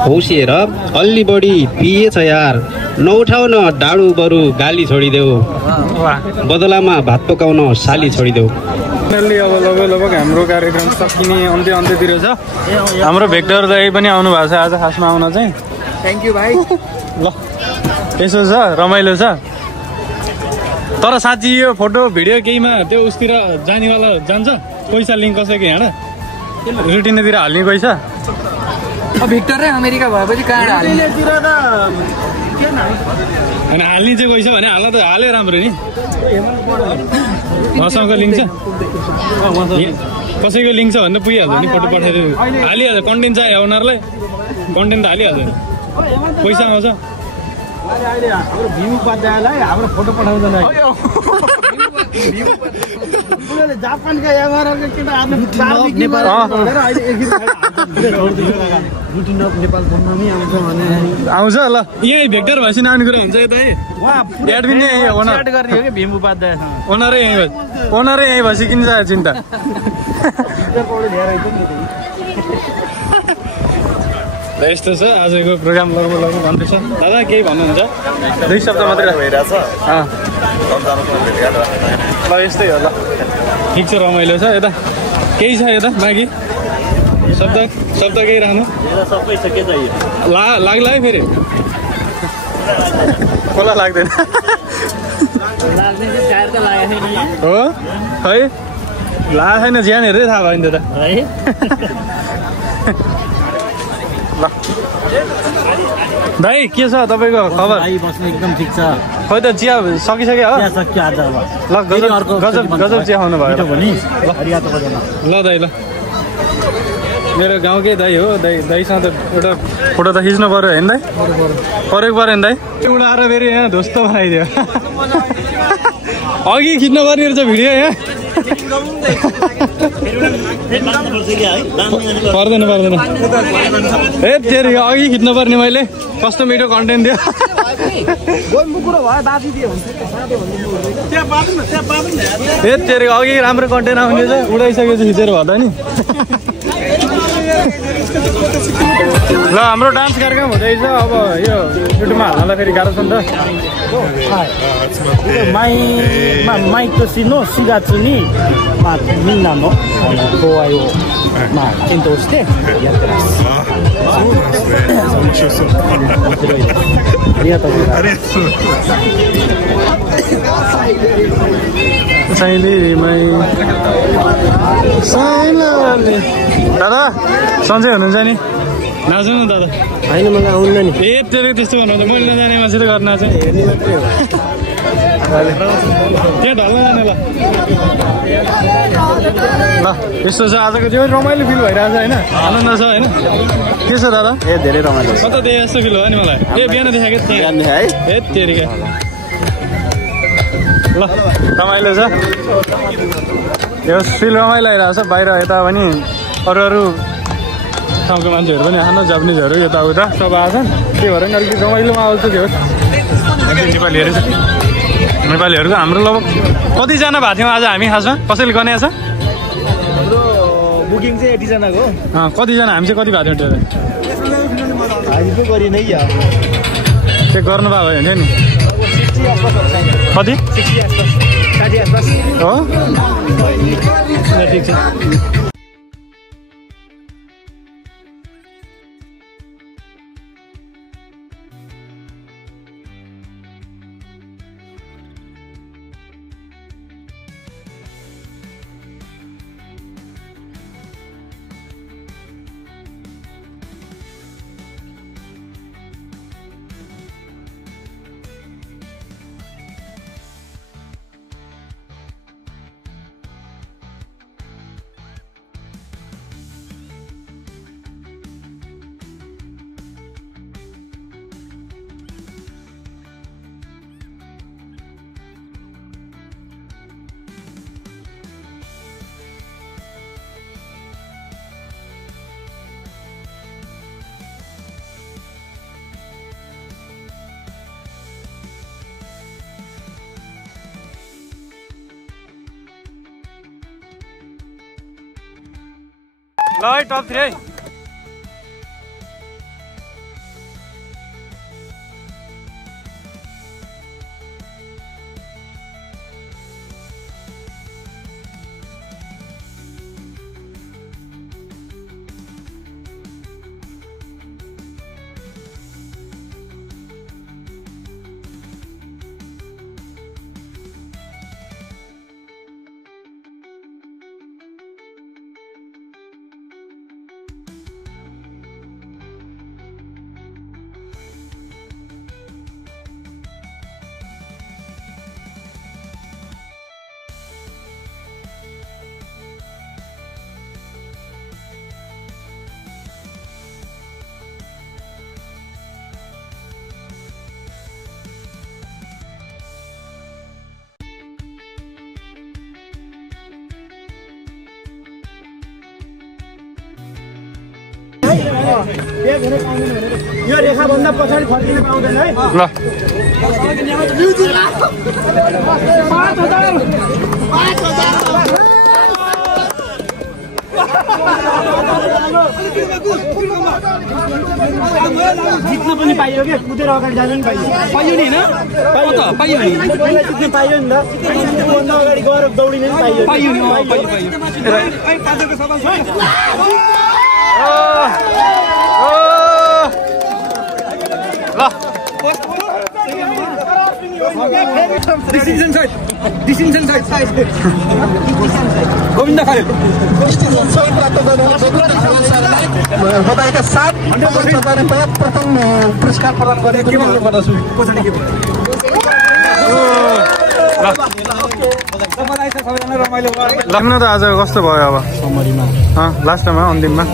हौसिएर अल्ली बढी पिएछ यार, नउठाउन डाडु बरु गाली छोडिदेऊ, बदलामा भात पकाउन साली छोडिदेऊ। अब लगभग हाम्रो कार्यक्रम सकिने अन्त्यतिर छ। हाम्रो भेक्टर दाइ पनि आउनु भएको छ आज खासमा आउन चाहिँ। थ्याङ्क यू भाइ। ल यसो छ रमाइलो छ, तर साँच्ची यो फोटो भिडियो केहीमा त्यो उसतिर जानेवाला जान्छ, पैसा लिङ्क कसैको यहाँ रुटिनतिर हाल्ने पैसा भिक्टर नै अमेरिका भएपछि कहाँ हाल्ने अनि हाल्ने चाहिँ पैसा भने हाल त हाले राम्रो नि, उहाँसँग लिङ्क छ कसैको लिङ्क छ भने पुगिहाल्छ नि, फोटो पठाइदियो हालिहाल्छ, कन्टेन्ट चाहियो उनीहरूलाई कन्टेन्ट त हालिहाल्छ, पैसा आउँछ। हाम्रो फोटो पठाउँदैन जापानका एमआरआरका केटा आफ्नो नेपाल नेपाल घुम्न नि आउँछ भने आउँछ ल यही भेक्टर भएपछि आउने कुरा हुन्छ यतै एडमिन नै ओनर गर्ने हो कि भीम उपाध्यायसँग ओनरै यही भएपछि किन जायो चिन्ता यस्तो छ आजको प्रोग्राम लगभग भन्दैछ दादा केही भन्नुहुन्छ 2 शब्द मात्रै भइरहेछ ल यस्तै हो ल ठिक छ रमाइलो छ यता केही छ यता बाँकी शब्द केही राख्नु सबै छ के चाहियो लाग्ला है फेरि खोला लाग्दैन हो है ला छैन ज्यान हेर्दै थाहा भयो नि त ल दाइ के छ तपाईँको खबर एकदम ठिक छ खोइ त चिया सकिसक्यो हो ल गजब चिया खाउनु भयो ल दाइ ल मेरो गाउँकै दाइ हो दाइसँग त एउटा फोटो त खिच्नु पऱ्यो होइन दाइ परेको पऱ्यो नि दाइ उडाएर फेरि यहाँ ध्वस्त बनाइदियो अघि खिच्नु पर्ने रहेछ भिडियो यहाँ पर्दैन ए तेरि अघि खिच्नु पर्ने मैले कस्तो मिठो कन्टेन्ट दियो ए तेरि अघि राम्रो कन्टेन्ट आउने छ उडाइसकेपछि खिचेर भन्दा नि ल हाम्रो डान्स कार्यक्रम हुँदैछ अब यो युट्युबमा हाल्नलाई फेरि गाह्रो छ नि त mic to si no shigatsu ni minna no koai o kento shite yatte masu. Arigatou gozaimasu. दादा सन्चै हुनुहुन्छ नि नाच्नु न दादा होइन मलाई आउन्न नि ए तेरो त्यस्तो भन्नुहुन्छ मैले नजाने मान्छेले गर्न नाच्छ हेर्ने मात्रै हो त्यहाँ ढल्न जाने ल यस्तो छ आजको त्यो रमाइलो फिल भइरहेछ होइन आनन्द छ होइन के छ दादा ए धेरै रमाइलो म त त्यही यस्तो फिल भयो नि मलाई ए बिहान देखाएको थिएँ ए तेरिका ल रमाइलो छ यो फिल रमाइलो आइरहेको छ बाहिर यता पनि अरू ठाउँको मान्छेहरू पनि आफ्नो जापानिजहरू यताउता सब आएछन् त्यही भएर नि अलिकति रमाइलोमा आउँछ त्यो नेपालीहरूको हाम्रो लगभग कतिजना भएको थियौँ आज हामी खासमा कसैले गनेको छ बुकिङ चाहिँ 80 जनाको कतिजना हामी चाहिँ कति भएको थियौँ हामी पो गरिनै चेक गर्नु भयो भने नि कति 60 आसपास हो ठिक छ ल है टप 3 है यो रेखाभन्दा पछाडि फर्किन पाउँदैन है ल जित्न पनि पाइयो क्या कुदेर अगाडि जानु पनि पाइयो पाइयो नि होइन पाइयो नि जित्न पाइयो नि त भन्दा अगाडि गएर दौडिन पनि पाइयो नि डिस्टिङसन साइड गोविन्द खरेल बताएका 7 प्रथम पुरस्कार प्रदान गरेको लाग्न त आज कस्तो भयो अब लास्टमा अन्तिममा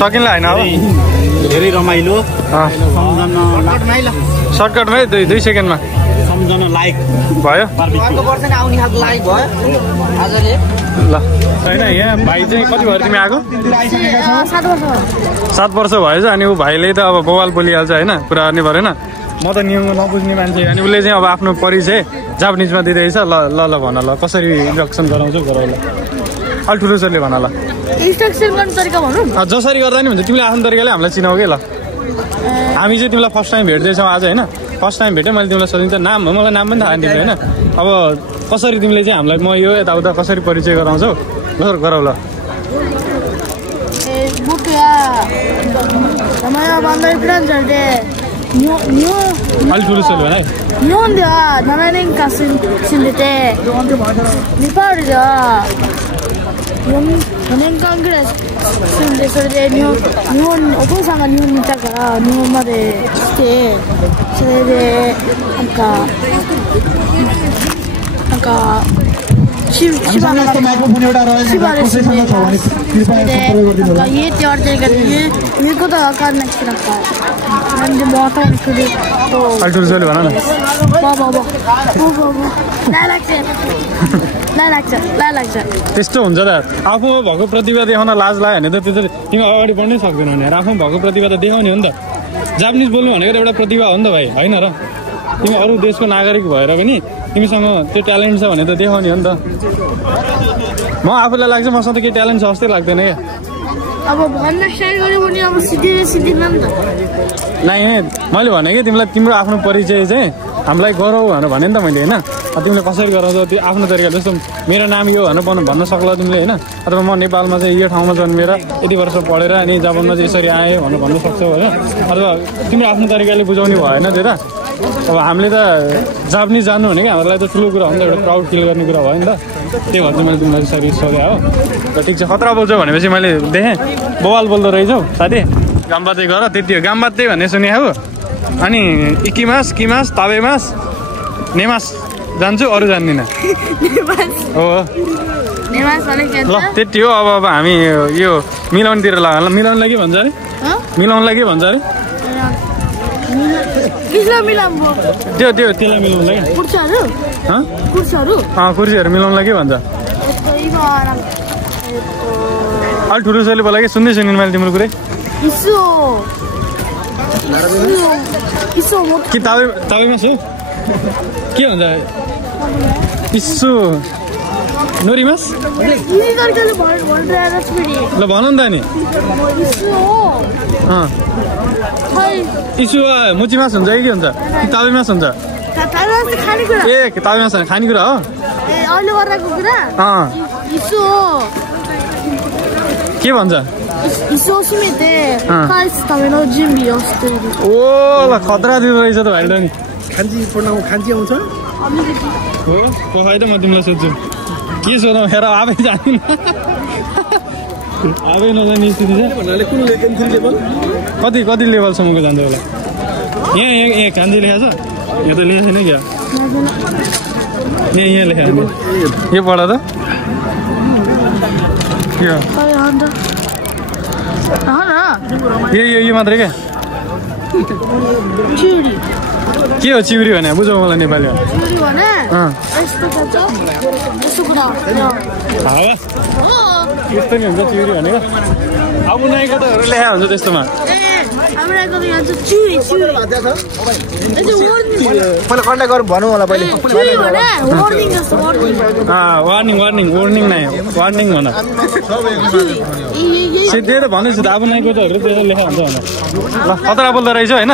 सकिन्छ होइन अब धेरै रमाइलो सर्टकटमै 2 सेकेन्डमा सम्झना लायक भयो ल होइन यहाँ भाइ चाहिँ कति भयो तिमी आएको 7 वर्ष भएछ अनि ऊ भाइले त अब बवाल बोलिहाल्छ होइन कुरा गर्ने परेन म त नियम नबुझ्ने मान्छे अनि उसले चाहिँ अब आफ्नो परिचय जापानिजमा दिँदैछ ल ल ल भन ल कसरी इन्स्ट्रक्सन गराउँछौ गराउ ल अलि ठुलो सरले भन ल इन्स्ट्रक्सन गर्ने तरिका भनौँ जसरी गर्दा नि हुन्छ तिमीले आफ्नो तरिकाले हामीलाई चिनाऊ के ल हामी चाहिँ तिमीलाई फर्स्ट टाइम भेट्दैछौँ आज होइन फर्स्ट टाइम भेटेँ मैले तिमीलाई सोधिन्छ नाम मलाई नाम पनि थाहा थिएन होइन अब कसरी तिमीले चाहिँ हामीलाई म यो यताउता कसरी परिचय गराउँछौ गराउ ल अलि ठुलो सरले भन है4年間ぐらい住んでそれで日本お父さんが日本にいたから日本まで来てそれでなんか千葉で住んでなんか家って言われてるけど言うことが分かんなくてなんか何でも頭にくるとバत्यस्तो हुन्छ त आफूमा भएको प्रतिभा देखाउन लाज लाग्यो भने त त्यो त तिमी अगाडि बढ्नै सक्दैनौ नि आफूमा भएको प्रतिभा त देखाउने हो नि त जापानिज बोल्नु भनेको एउटा प्रतिभा हो नि त भाइ होइन र तिमी अरू देशको नागरिक भएर पनि तिमीसँग त्यो ट्यालेन्ट छ भने त देखाउने हो नि त म आफूलाई लाग्छ मसँग त केही ट्यालेन्ट छ जस्तै लाग्दैन क्या अब भन्न स्टार्ट गर्यो भने अब सिधिन नि त नाइ मैले भने कि तिमीलाई तिम्रो आफ्नो परिचय चाहिँ हामीलाई गराऊ भनेर भने नि त मैले होइन तिमीले कसरी गराउँछौ त्यो आफ्नो तरिकाले जस्तो मेरो नाम यो भनेर भन्न सक्ला तिमीले होइन अथवा म नेपालमा चाहिँ यो ठाउँमा जन्मेर यति वर्ष पढेर अनि जापानमा चाहिँ यसरी आएँ भनेर भन्न सक्छौ होइन अथवा तिम्रो आफ्नो तरिकाले बुझाउने भएन त्यो त अब हामीले त जापानिज जान्नु भनेको हाम्रो लागि त ठुलो कुरा हो नि त एउटा प्राउड फिल गर्ने कुरा भयो नि त त्यही भएर चाहिँ मैले तिमीलाई यसरी सोधेँ हो र ठिक छ खतरा बोल्छौ भनेपछि मैले देखेँ बवाल बोल्दो रहेछौ साथी गाम्बाते गर त्यति हो गाम्बाते भन्ने सुने हो अनि इकिमास किमास ताबेमास नेमास जान्छु अरू जान्दिनँ हो ल त्यति हो अब हामी यो मिलाउनतिर लाग्यो मिलाउनलाई के भन्छ अरे मिलाउनलाई के भन्छ अरे त्यसलाई मिलाउनलाई कुर्सीहरू मिलाउनलाई के भन्छ अलि ठुलो सरले बोला कि सुन्दै सुनिन् मैले तिम्रो कुरै कि ताबेमा छु के भन्छ इस्सु नोरिमास ल भन नि त नि इस्सु मुचिमास हुन्छ कि के हुन्छ कि ताबेमास हुन्छ ए ताबेमास खानेकुरा हो के भन्छ ओ ल खतरा दिँदो रहेछ त भाइले नि खान्ची आउँछ हो पखाइ त म तिमीलाई सोध्छु के सोधौँ हेर आफै जानिन आफै नजाने स्थिति छ कति लेभलसम्मको जान्छ होला यहाँ कान्छी लेखेको छ यो त लेखेको छैन क्या यहाँ लेखेको यो पढ त यो मात्रै क्या के हो चिउरी भने बुझौ मलाई नेपाली चिउरी भने यस्तो हुन्छ यस्तो कुरा यस्तो नि हुन्छ चिउरी भनेको अब उनीहरूको त लेखा हुन्छ त्यस्तोमा हाम्रो यहाँ चाहिँ चिउरी चिउरी मैले कन्ट्याक्ट गरौँ भनौँ होला पहिले वार्निङ वार्निङ वार्निङ नै वार्निङ भन त्यही त भन्दैछु त अब नाइको त लेखा हुन्छ भने ल खतरा बोल्दो रहेछ होइन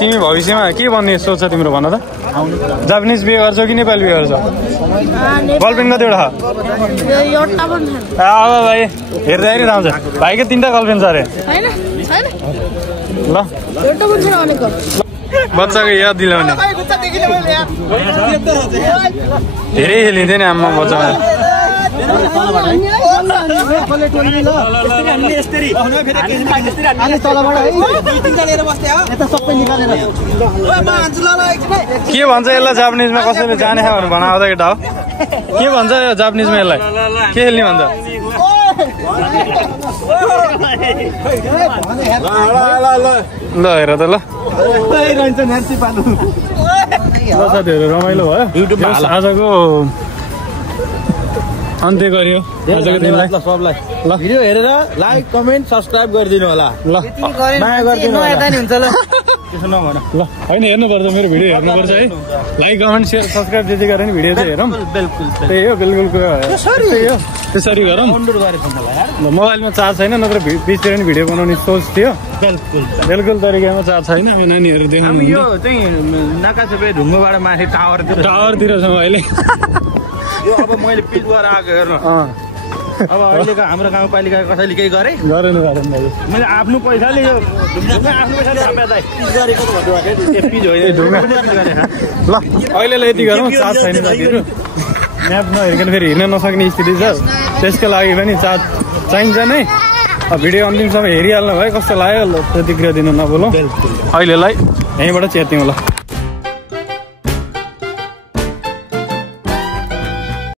तिमी भविष्यमा के भन्ने सोच छ तिम्रो भन त जापानिज बिहे गर्छौ कि नेपाली बिहे गर्छौ गर्लफ्रेन्ड कतिवटा अब भाइ हेर्दाखेरि थाहा हुन्छ भाइको 3टा गर्लफ्रेन्ड छ अरे ल बच्चाको याद दिलाउने धेरै खेलिन्थ्यो नि आमा बच्चामा के भन्छ यसलाई जापानिजमा कसैले जाने भनेर भनाउँदा केटा हो के भन्छ जापानिजमा यसलाई के खेल्ने भन्छ ल हेर त ल साथीहरू रमाइलो भयो आजको अन्त्य गरियो आजको दिनलाई सबलाई ल भिडियो हेरेर लाइक कमेन्ट सब्स्क्राइब गरिदिनु होला ल माया गरिदिनु होला ल होइन हेर्नुपर्छ मेरो भिडियो हेर्नुपर्छ है लाइक कमेन्ट सेयर सब्सक्राइब जे गरे नि भिडियो चाहिँ हेरौँ त्यही हो बिल्कुल त्यसरी गरौँ मोबाइलमा चार्ज छैन नत्र बिचतिर नि भिडियो बनाउने सोच थियो बिल्कुल तरिकामा चार्ज छैन अब नानीहरू देख्नु यो चाहिँ नाकासेपे ढुङ्गोबाट माथि टावरतिर छौँ अहिले यो अब मैले पिच गरेर आएको हेर्नु अब अहिलेको हाम्रो गाउँपालिका कसैले केही गरेँ मैले आफ्नो पैसाले यो आफ्नो पैसाले ल अहिले यति गरौँ चार्ज छैन साथीहरू म्याप नहेरिकन फेरि हिँड्न नसक्ने स्थिति छ त्यसको लागि पनि चार्ज चाहिन्छ नै भिडियो अन्तिमसम्म हेरिहाल्नु भयो कस्तो लाग्यो प्रतिक्रिया दिनु नबोलौँ अहिलेलाई यहीँबाट च्यात्यौँ ल